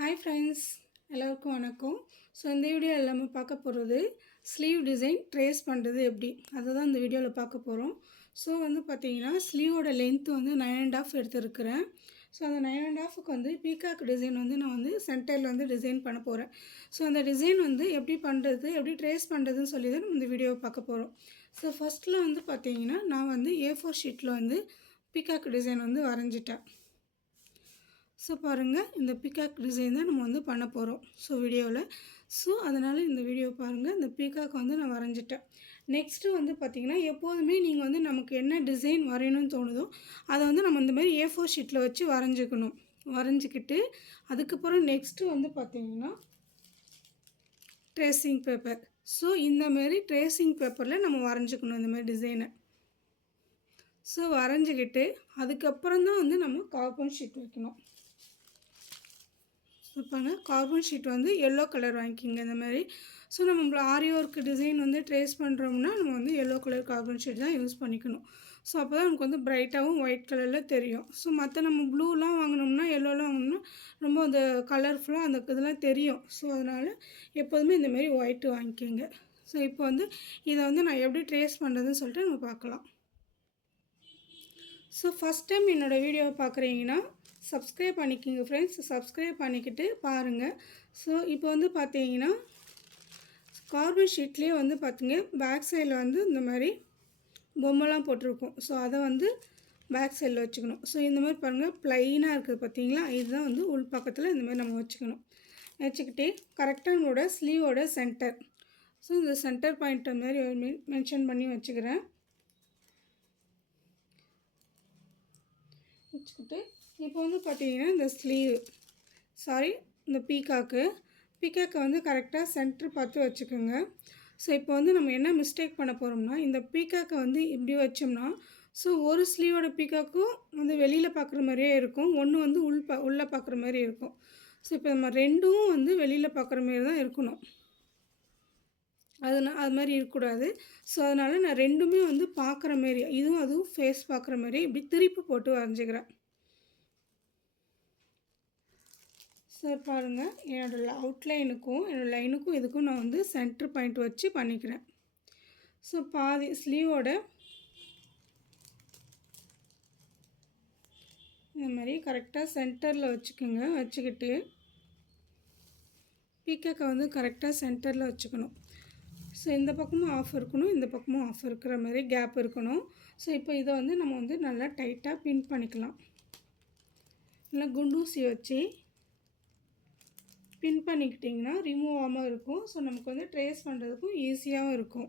Hi friends, எல்லாருக்கும் வணக்கம். So இந்த வீடியோவில் நம்ம பார்க்க போகிறது ஸ்லீவ் டிசைன் ட்ரேஸ் பண்ணுறது எப்படி அதுதான் இந்த வீடியோவில் பார்க்க போகிறோம். ஸோ பார்த்தீங்கன்னா ஸ்லீவோட லென்த் 9.5 எடுத்துருக்கிறேன். ஸோ அந்த 9.5க்கு பீகாக் டிசைன் நான் சென்டரில் டிசைன் பண்ண போகிறேன். ஸோ அந்த டிசைன் எப்படி பண்ணுறது, எப்படி ட்ரேஸ் பண்ணுறதுன்னு சொல்லி தான் நம்ம இந்த வீடியோவை பார்க்க போகிறோம். ஸோ ஃபஸ்ட்டில் பார்த்தீங்கன்னா நான் A4 ஷீட்டில் பீகாக் டிசைன் வரைஞ்சிட்டேன். ஸோ பாருங்கள், இந்த பீகாக் டிசைன் தான் நம்ம பண்ண போகிறோம் ஸோ வீடியோவில். ஸோ அதனால் இந்த வீடியோ பாருங்கள். இந்த பீகாக் நான் வரைஞ்சிட்டேன். நெக்ஸ்ட்டு பார்த்திங்கன்னா எப்போதுமே நீங்கள் நமக்கு என்ன டிசைன் வரையணும்னு தோணுதோ அதை நம்ம இந்த மாதிரி A4 ஷீட்டில் வச்சு வரைஞ்சிக்கணும். வரைஞ்சிக்கிட்டு அதுக்கப்புறம் நெக்ஸ்ட்டு பார்த்திங்கன்னா ட்ரேசிங் பேப்பர். ஸோ இந்தமாரி ட்ரேசிங் பேப்பரில் நம்ம வரைஞ்சிக்கணும் இந்த மாதிரி டிசைனை. ஸோ வரைஞ்சிக்கிட்டு அதுக்கப்புறம் தான் நம்ம கார்பன் ஷீட் வைக்கணும். இப்போங்க கார்பன் ஷீட் எல்லோ கலர் வாங்கிக்கிங்க இந்த மாதிரி. ஸோ நம்ம ஆரி ஒர்க் டிசைன் ட்ரேஸ் பண்ணுறோம்னா நம்ம எல்லோ கலர் கார்பன் ஷீட் தான் யூஸ் பண்ணிக்கணும். ஸோ அப்போ தான் நமக்கு பிரைட்டாகவும் ஒயிட் கலரில் தெரியும். ஸோ மற்ற நம்ம ப்ளூலாம் வாங்கினோம்னா எல்லோலாம் வாங்கினோம்னா ரொம்ப அந்த கலர்ஃபுல்லாக அந்த இதெல்லாம் தெரியும். ஸோ அதனால் எப்போதுமே இந்தமாரி ஒயிட்டு வாங்கிக்கிங்க. ஸோ இப்போ இதை நான் எப்படி ட்ரேஸ் பண்ணுறதுன்னு சொல்லிட்டு நம்ம பார்க்கலாம். ஸோ ஃபஸ்ட் டைம் என்னோடய வீடியோவை பார்க்குறீங்கன்னா சப்ஸ்கிரைப் பண்ணிக்கிங்க ஃப்ரெண்ட்ஸ். சப்ஸ்கிரைப் பண்ணிக்கிட்டு பாருங்கள். ஸோ இப்போ பார்த்தீங்கன்னா கார்பன் ஷீட்லேயே பார்த்தீங்க பேக் சைடில் இந்த மாதிரி பொம்மைலாம் போட்டிருக்கும். ஸோ அதை பேக் சைடில் வச்சுக்கணும். ஸோ இந்த மாதிரி பாருங்கள் ப்ளைனாக இருக்குது பார்த்தீங்களா, இதுதான் உள் பக்கத்தில் இந்த மாதிரி நம்ம வச்சுக்கணும். வச்சுக்கிட்டே கரெக்டாக நம்மளோட ஸ்லீவோட சென்டர். ஸோ இந்த சென்டர் பாயிண்ட் மாதிரி மென்ஷன் பண்ணி வச்சுக்கிறேன். வச்சுக்கிட்டு இப்போ பார்த்தீங்கன்னா இந்த ஸ்லீவ் இந்த பீக்காக்கை கரெக்டாக சென்ட்ரு பார்த்து வச்சுக்கோங்க. ஸோ இப்போ நம்ம என்ன மிஸ்டேக் பண்ண போகிறோம்னா இந்த பீக்காக்கை இப்படி வச்சோம்னா ஸோ ஒரு ஸ்லீவோட பீக்காக்கும் வெளியில் பார்க்குற மாதிரியே இருக்கும், ஒன்று உள்ளே பார்க்குற மாதிரி இருக்கும். ஸோ இப்போ நம்ம ரெண்டும் வெளியில் பார்க்குற மாரி தான் இருக்கணும். அது மாதிரி இருக்கக்கூடாது. ஸோ அதனால் நான் ரெண்டுமே பார்க்குற மாரி அதுவும் ஃபேஸ் பார்க்குற மாதிரி இப்படி திருப்பி போட்டு வரைஞ்சிக்கிறேன். ஸோ பாருங்கள், என்னோடய அவுட்லைனுக்கும் என்னோடய லைனுக்கும் இதுக்கும் நான் சென்ட்ரு பாயிண்ட் வச்சு பண்ணிக்கிறேன். ஸோ பாதி ஸ்லீவோட இந்த மாதிரி கரெக்டாக சென்டரில் வச்சுக்கோங்க. வச்சுக்கிட்டு பீக்காக்கை கரெக்டாக சென்டரில் வச்சுக்கணும். ஸோ இந்த பக்கமும் ஆஃப் இருக்கணும், இந்த பக்கமும் ஆஃப் இருக்கிற மாதிரி கேப் இருக்கணும். ஸோ இப்போ இதை நம்ம நல்லா டைட்டாக பின் பண்ணிக்கலாம். நல்லா குண்டூசி வச்சு பின் பண்ணிக்கிட்டிங்கன்னா ரிமூவ் ஆகாமல் இருக்கும். ஸோ நமக்கு ட்ரேஸ் பண்ணுறதுக்கும் ஈஸியாகவும் இருக்கும்.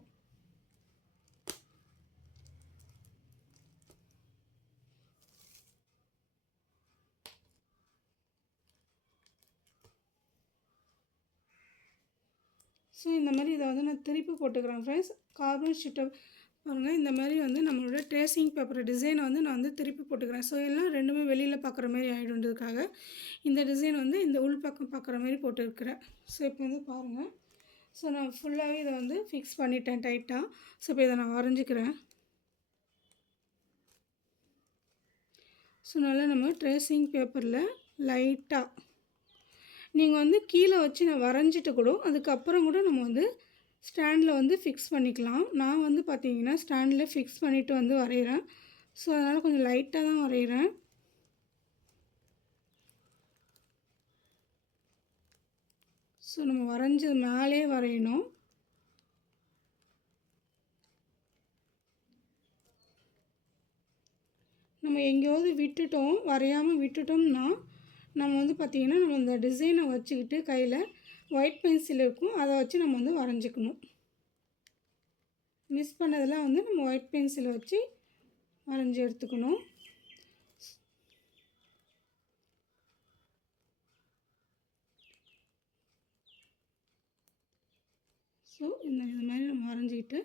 ஸோ இந்த மாதிரி இதை நான் திருப்பி போட்டுக்கிறேன் ஃப்ரெண்ட்ஸ். கார்பன் ஷீட்டை பாருங்கள், இந்த மாதிரி நம்மளோட ட்ரேசிங் பேப்பர் டிசைனை நான் திருப்பி போட்டுக்கிறேன். ஸோ எல்லாம் ரெண்டுமே வெளியில் பார்க்குற மாதிரி ஆகிடுன்றதுக்காக இந்த டிசைன் இந்த உள் பக்கம் பார்க்குற மாதிரி போட்டுருக்கிறேன். ஸோ இப்போ பாருங்கள், ஸோ நான் ஃபுல்லாகவே இதை ஃபிக்ஸ் பண்ணிட்டேன் டைட்டாக. ஸோ இப்போ இதை நான் வரைஞ்சிக்கிறேன். ஸோ நல்லா நம்ம ட்ரேசிங் பேப்பரில் லைட்டாக நீங்கள் கீழே வச்சு நான் வரைஞ்சிட்டு கூட அதுக்கப்புறம் கூட நம்ம ஸ்டாண்டில் ஃபிக்ஸ் பண்ணிக்கலாம். நான் பார்த்தீங்கன்னா ஸ்டாண்டில் ஃபிக்ஸ் பண்ணிவிட்டு வரைகிறேன். ஸோ அதனால் கொஞ்சம் லைட்டாக தான் வரைகிறேன். ஸோ நம்ம வரைஞ்சது மேலே வரையணும். நம்ம எங்கேயாவது விட்டுட்டோம், வரையாமல் விட்டுட்டோம்னா நம்ம பார்த்திங்கன்னா நம்ம இந்த டிசைனை வச்சுக்கிட்டு கையில் ஒயிட் பென்சில் இருக்கும், அதை வச்சு நம்ம வரைஞ்சிக்கணும். மிஸ் பண்ணதெல்லாம் நம்ம ஒயிட் பென்சிலை வச்சு வரைஞ்சி எடுத்துக்கணும். ஸோ இது மாதிரி நம்ம வரைஞ்சிக்கிட்டு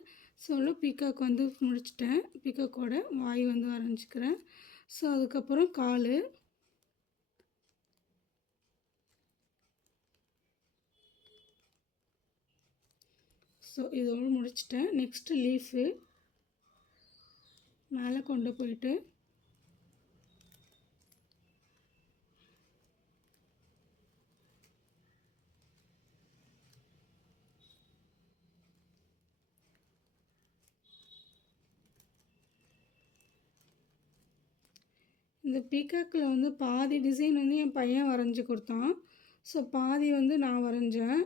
பீக்காக் முடிச்சிட்டேன். பீக்காக்கோட வாய் வரைஞ்சிக்கிறேன். ஸோ அதுக்கப்புறம் கால், ஸோ இதோடு முடிச்சிட்டேன். நெக்ஸ்ட்டு லீஃபு மேலே கொண்டு போயிட்டு இந்த பீகாக்கில் வந்து பாதி டிசைன் வந்து என் பையன் வரைஞ்சி கொடுத்தான். ஸோ பாதி வந்து நான் வரைஞ்சேன்.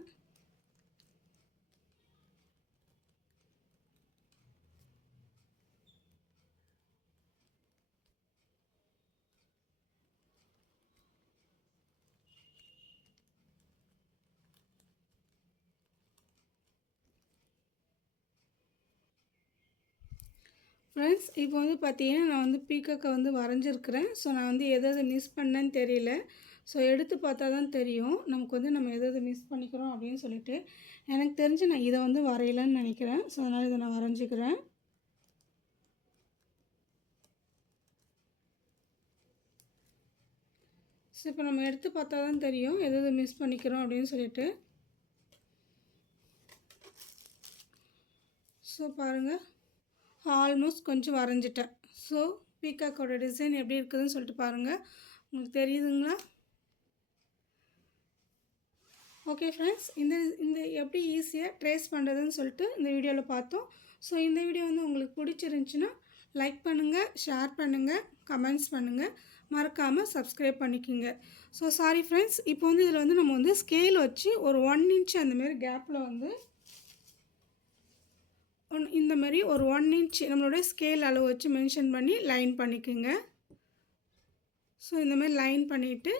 ஃப்ரெண்ட்ஸ், இப்போ வந்து பார்த்தீங்கன்னா நான் வந்து பீகாக்கை வந்து வரைஞ்சிருக்கிறேன். ஸோ நான் வந்து எதை மிஸ் பண்ணேன்னு தெரியல. ஸோ எடுத்து பார்த்தா தான் தெரியும் நமக்கு வந்து நம்ம எதை மிஸ் பண்ணிக்கிறோம் அப்படின்னு சொல்லிட்டு. எனக்கு தெரிஞ்சு நான் இதை வந்து வரையலைன்னு நினைக்கிறேன். ஸோ அதனால் இதை நான் வரைஞ்சிக்கிறேன். ஸோ இப்போ நம்ம எடுத்து பார்த்தா தான் தெரியும் எதை மிஸ் பண்ணிக்கிறோம் அப்படின்னு சொல்லிட்டு. ஸோ பாருங்கள், ஆல்மோஸ்ட் கொஞ்சம் வரைஞ்சிட்டேன். ஸோ பீகாக்கோட டிசைன் எப்படி இருக்குதுன்னு சொல்லிட்டு பாருங்கள். உங்களுக்கு தெரியுதுங்களா? ஓகே ஃப்ரெண்ட்ஸ், இந்த எப்படி ஈஸியாக ட்ரேஸ் பண்ணுறதுன்னு சொல்லிட்டு இந்த வீடியோவில் பார்த்தோம். ஸோ இந்த வீடியோ வந்து உங்களுக்கு பிடிச்சிருந்துச்சின்னா லைக் பண்ணுங்கள், ஷேர் பண்ணுங்கள், கமெண்ட்ஸ் பண்ணுங்கள், மறக்காமல் சப்ஸ்கிரைப் பண்ணிக்கோங்க. ஸோ சாரி ஃப்ரெண்ட்ஸ், இப்போ வந்து இதில் வந்து நம்ம வந்து ஸ்கேல் வச்சு ஒரு 1 இன்ச் அந்தமாரி கேப்பில் வந்து இந்த மாதிரி ஒரு 1 இன்ச் நம்மளுடைய ஸ்கேல் அளவு வச்சு மென்ஷன் பண்ணி லைன் பண்ணிக்கோங்க. ஸோ இந்தமாதிரி லைன் பண்ணிவிட்டு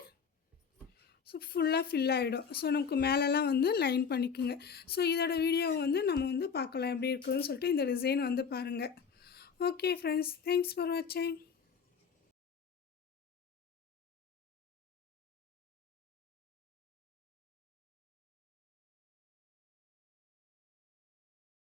ஸோ ஃபுல்லாக ஃபில் ஆகிடும். ஸோ நமக்கு மேலெலாம் வந்து லைன் பண்ணிக்கோங்க. ஸோ இதோட வீடியோவை வந்து நம்ம வந்து பார்க்கலாம் எப்படி இருக்குதுன்னு சொல்லிட்டு. இந்த டிசைன் வந்து பாருங்கள். ஓகே ஃப்ரெண்ட்ஸ், தேங்க்ஸ் ஃபார் வாட்சிங்.